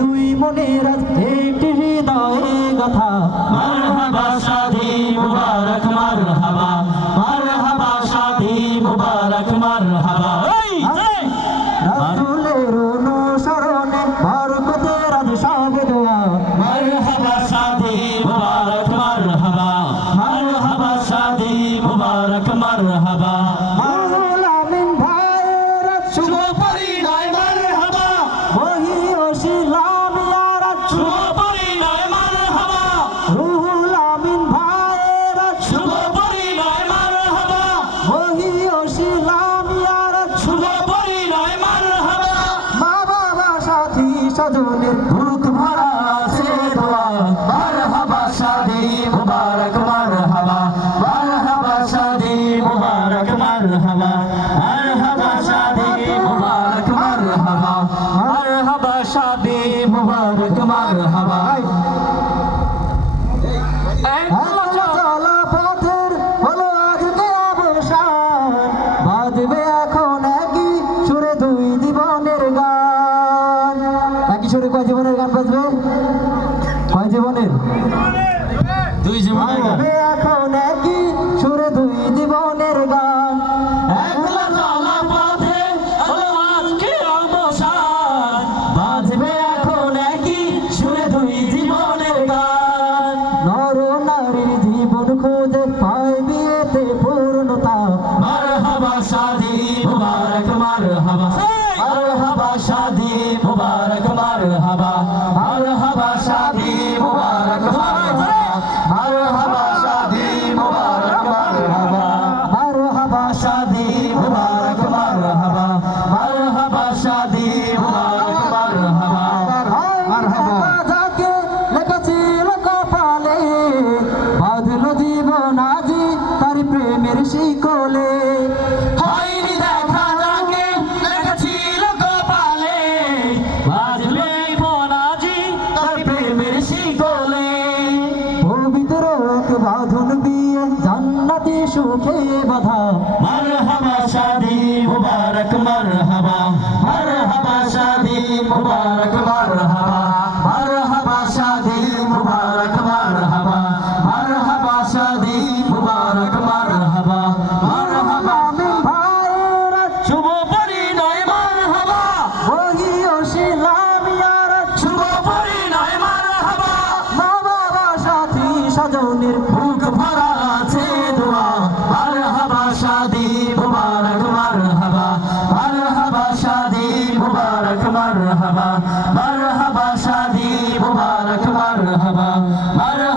দুই মনে একটি হৃদয়ে গাথা মারহাবা শাদি মুবারক মারহাবা। মারহাবা শাদি মুবারক মারহাবা। এই স্বজনের বুক ভরা আছে দোয়া মারহাবা শাদি মুবারক মারহাবা। মারহাবা শাদি মুবারক মারহাবা। মারহাবা শাদি মুবারক মারহাবা। মারহাবা শাদি মুবারক মারহাবা। অবসান বাজবে কয় জীবনের গান বাজবে? কয় জীবনের? দুই জীবনের গান। এখন একই সুরে দুই জীবনের গান। একলা চলা পথে আজকে অবসান। বাজবে এখন একই সুরে দুই জীবনের গান। নর নারীর জীবন খোঁজে পায় বিয়েতে পূর্ণতা। মারহাবা শাদি মুবারক মারহাবা। মারহাবা শাদি শাদি মুবারক মারহাবা। মারহাবা শাদি মুবারক মারহাবা। মারহাবা। যাকে লেখেছিল কপালে বাঁধলো জীবন আজি তার প্রেমের শিকলে। হয়নি দেখা যাকে লেখেছিল কপালে বাজবে বনাজি তার প্রেমের শিকলে। পবিত্র বাঁধন বিয়ে জান্নাতি সুখে বাধা। মারহাবা শাদি মুবারক মারহাবা। মারহাবা শাদি মুবারক মারহাবা। মারহাবা শাদি মুবারক মারহাবা। মারহাবা শাদি মুবারক মারহাবা। মারহাবা আমিন ভাইয়ের শুভ পরিণয় মারহাবা। বহি ওসিলাম ইয়ার। শুভ পরিণয় মারহাবা। মা বাবা সাথী স্বজনের বুক ভরা মারহাবা মারহাবা শাদি মুবারক মারহাবা মারহাবা।